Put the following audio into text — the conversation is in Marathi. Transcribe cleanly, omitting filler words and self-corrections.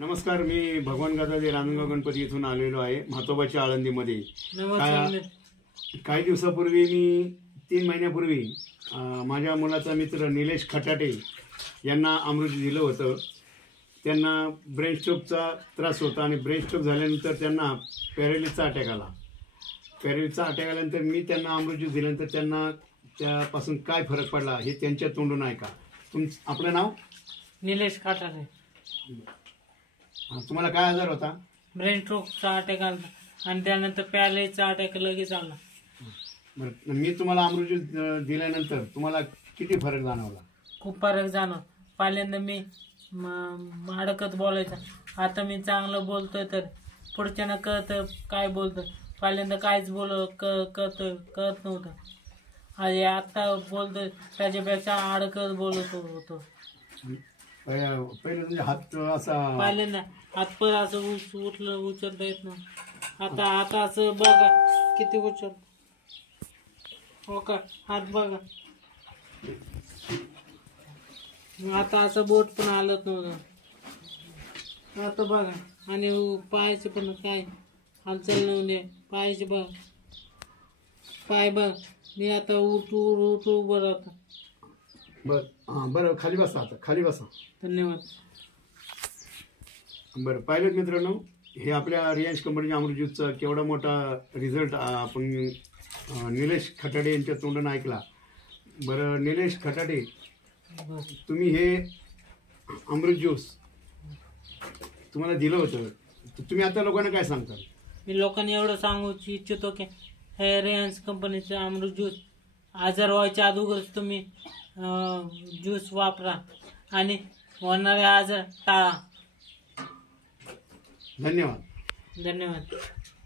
नमस्कार, मी भगवान गदाधर रांजणगाव गणपती इथून आलेलो आहे म्हातोबाच्या आळंदीमध्ये। काही दिवसापूर्वी मी 3 महिन्यापूर्वी माझ्या मुलाचा मित्र निलेश खटाटे यांना अमृत दिलं होतं। त्यांना ब्रेन स्ट्रोकचा त्रास होता आणि ब्रेन स्ट्रोक झाल्यानंतर त्यांना पॅरालिसचा अटॅक आला। पॅरालिसचा अटॅक आल्यानंतर मी त्यांना अमृत दिल्यानंतर त्यांना त्यापासून काय फरक पडला हे त्यांच्या तोंडून ऐका। आपलं नाव? निलेश खटाटे। तुम्हाला काय आजार होता? ब्रेन स्ट्रोकचा अटॅक आला आणि त्यानंतर पॅरालिसचा अटॅक लगेच आला। बरं, मी तुम्हाला अमृत दिल्यानंतर तुम्हाला किती फरक जाणवला? खूप फरक जाणवला। पहिल्यांदा मी अडकत बोलायचा, आता मी चांगलं बोलतोय तर पुढच्यानं कळतं काय बोलतोय। पहिल्यांदा काहीच कळत नव्हतं आणि आता बोलतोय त्याच्यापेक्षा अडकत बोलत होतो। पहिले म्हणजे हात असा पहिल्यांदा हात पर असं उचलता येत नव्हतं। आता असं बघा किती उचल, हो का, हात बघा आता असं बोट पण हालत नव्हतं, आता बघा। आणि पायाचे पण काय हालचाल नव्हते, पायाचे बघ, पाय बघ, मी आता उठू उभं राहतो। बरं, खाली बसा, आता खाली बसा। धन्यवाद। बरं, पायलट मित्रांनो, हे आपल्या रिलायन्स कंपनीच्या अमृत ज्यूसचा केवढा मोठा रिझल्ट आपण निलेश खटाटे यांच्या तोंडाने ऐकला। बरं निलेश खटाटे, तुम्ही हे अमृत ज्यूस तुम्हाला दिलं होतं, तुम्ही आता लोकांना काय सांगता? मी लोकांनी एवढं सांगू इच्छितो की हे रिलायन्स कंपनीचं अमृत ज्यूस आजार व्हायच्या अगोदर तुम्ही ज्यूस वापरा आणि होणारे आजार टाळा। धन्यवाद। धन्यवाद।